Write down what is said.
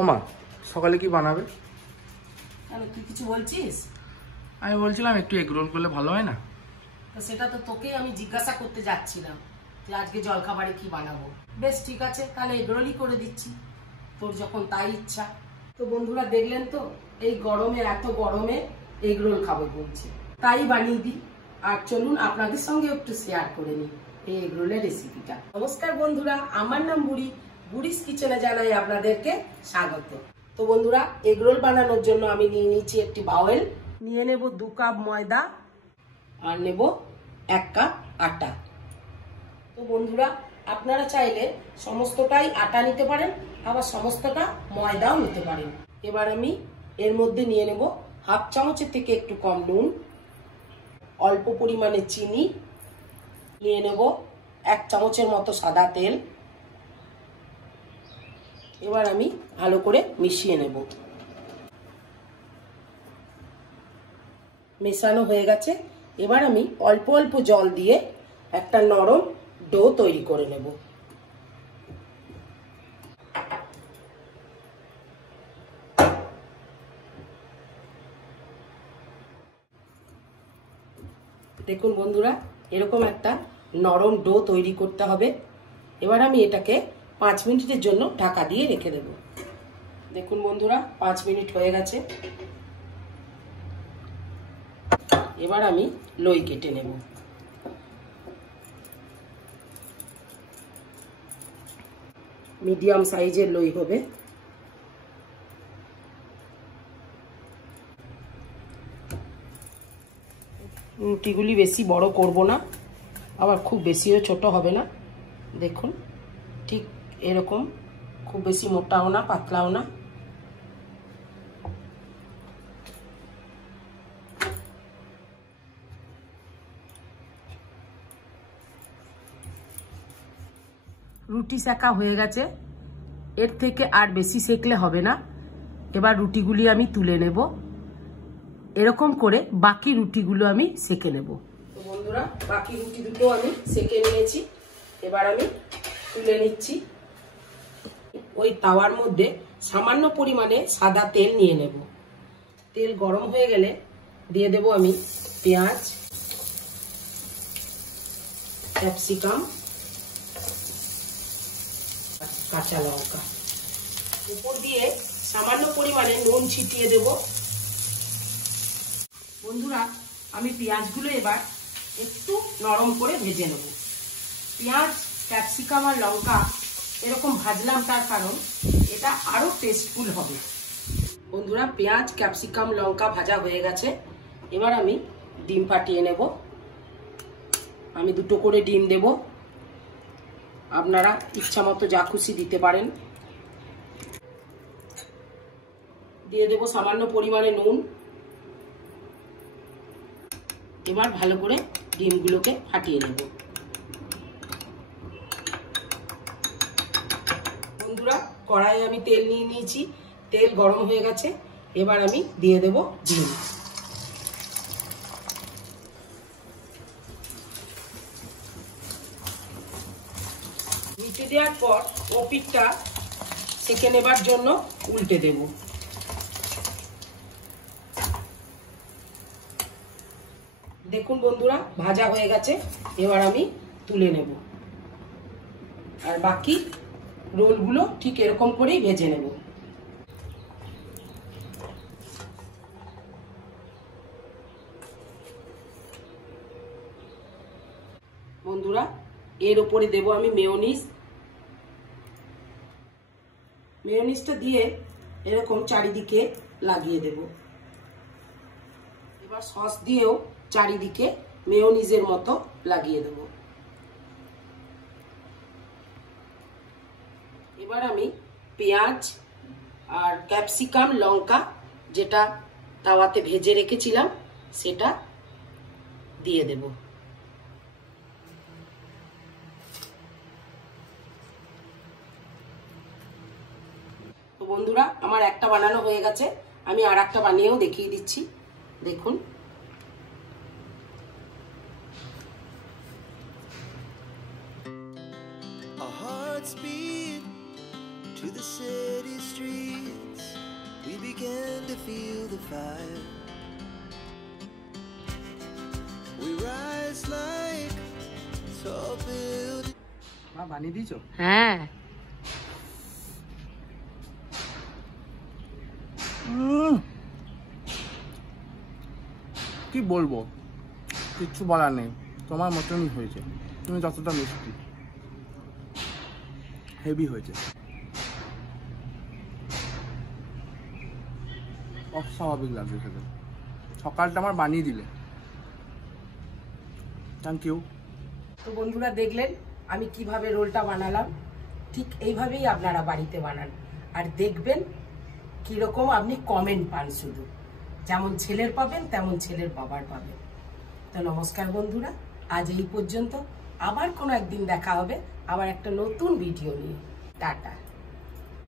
ওমা সকালে কি বানাবে? তুই কিছু বলছিস? আমি বলছিলাম একটু এগ রোল করলে ভালো হয় না? সেটা তো তোকেই আমি জিজ্ঞাসা করতে যাচ্ছিলাম যে আজকে জলখাবারে কি বানাবো। বেশ ঠিক আছে, তাহলে এগ রোলই করে দিচ্ছি, তোর যখন তাই ইচ্ছা। তো বন্ধুরা দেখলেন তো, এই গরমে, এত গরমে এগ রোল খাবো বলছে, তাই বানিয়ে দিই। আর চলুন আপনাদের সঙ্গে একটু শেয়ার করে নিই এই এগ রোলের রেসিপিটা। নমস্কার বন্ধুরা, আমার নাম বুড়ি, বুড়িস কিচেনে জানাই আপনাদেরকে স্বাগত। তো বন্ধুরা, এগ রোল বানানোর জন্য আমি নিয়ে নিচ্ছি একটি বাউল, নিয়ে নেব 2 কাপ ময়দা, আর নেব 1 কাপ আটা। তো বন্ধুরা, আপনারা চাইলে সমস্তটাই আটা নিতে পারেন, আবার সমস্তটা ময়দাও নিতে পারেন। এবার আমি এর মধ্যে নিয়ে নেব 1/2 চামচের থেকে একটু কম নুন, অল্প পরিমাণে চিনি, নিয়ে নেব 1 চামচের মতো সাদা তেল। এবার আমি ভালো করে মিশিয়ে নেব। মেশানো হয়ে গেছে। এবার আমি অল্প অল্প জল দিয়ে একটা নরম ডো তৈরি করে নেব। দেখুন বন্ধুরা, এরকম একটা নরম ডো তৈরি করতে হবে। এবার আমি এটাকে 5 মিনিটের জন্য ঢাকা দিয়ে রেখে দেব। দেখুন বন্ধুরা, 5 মিনিট হয়ে গেছে। এবার আমি লই কেটে নেব। মিডিয়াম সাইজের লই হবে। রুটিগুলি বেশি বড় করব না, আবার খুব বেশিও ছোট হবে না। দেখুন, ঠিক এরকম, খুব বেশি মোটাও না পাতলাও না। রুটি সেকা হয়ে গেছে, এর থেকে আর বেশি সেকলে হবে না। এবার রুটিগুলি আমি তুলে নেব। এরকম করে বাকি রুটিগুলো আমি সেকে নেব। তো বন্ধুরা, বাকি রুটি দুটো আমি সেকে নিয়েছি। এবার আমি তুলে নিচ্ছি। ওই তাওয়ার মধ্যে সামান্য পরিমাণে সাদা তেল নিয়ে নেব। তেল গরম হয়ে গেলে দিয়ে দেব আমি পেঁয়াজ, ক্যাপসিকাম, কাঁচা লঙ্কা। উপর দিয়ে সামান্য পরিমাণে নুন ছিটিয়ে দেব। বন্ধুরা, আমি পেঁয়াজগুলো এবার একটু নরম করে ভেজে নেব। পেঁয়াজ, ক্যাপসিকাম আর লঙ্কা এরকম ভাজলাম তার কারণ এটা আরো টেস্টফুল হবে। বন্ধুরা, পেঁয়াজ, ক্যাপসিকাম, লঙ্কা ভাজা হয়ে গেছে। এবার আমি ডিম ফাটিয়ে নেব। আমি 2টো করে ডিম দেব। আপনারা ইচ্ছা মতো যা খুশি দিতে পারেন। দিয়ে দেব সামান্য পরিমাণে নুন। এবার ভালো করে ডিমগুলোকে ফাটিয়ে নেব। বন্ধুরা, কড়াইয়ে আমি তেল নিয়ে নিয়েছি, তেল গরম হয়ে গেছে। এবার আমি দিয়ে দেব ডিম। মিশিয়ে দেওয়ার পর ওপিঠটা সেকে নেবার জন্য উল্টে দেব। দেখুন বন্ধুরা, ভাজা হয়ে গেছে। এবার আমি তুলে নেব। আর বাকি রোলগুলো ঠিক এরকম করেই ভেজে নেব। বন্ধুরা, এর উপরে দেব আমি মেয়োনিজ। মেয়োনিজটা দিয়ে এরকম চারিদিকে লাগিয়ে দেব। এবার সস দিয়েও চারিদিকে মেয়োনিজের মতো লাগিয়ে দেব। এবার আমি পেঁয়াজ আর ক্যাপসিকাম, লঙ্কা যেটা তাওয়াতে ভেজে রেখেছিলাম সেটা দিয়ে দেব। তো বন্ধুরা, আমার একটা বানানো হয়ে গেছে। আমি আর একটা বানিয়েও দেখিয়ে দিচ্ছি। দেখুন, Our hearts beat to the city streets. begin to feel the fire. We rise like tall buildings. মা বানিয়ে দিয়েছো? হ্যাঁ। কি বলবো, কিচ্ছু বলার নেই, তোমার মতনই হয়েছে। তুমি যতটা মিষ্টি, হেভি হয়েছে, অস্বাভাবিক লাগছে খেতে। সকালটা আমার বানিয়ে দিলে, থ্যাংক ইউ। তো বন্ধুরা দেখলেন আমি কিভাবে রোলটা বানালাম, ঠিক এইভাবেই আপনারা বাড়িতে বানান আর দেখবেন কিরকম আপনি কমেন্ট পান। শুধু যেমন ছেলের পাবেন তেমন ছেলের বাবার পাবেন। তো নমস্কার বন্ধুরা, আজ এই পর্যন্ত। আবার কোনো একদিন দেখা হবে আবার একটা নতুন ভিডিও নিয়ে। টাটা।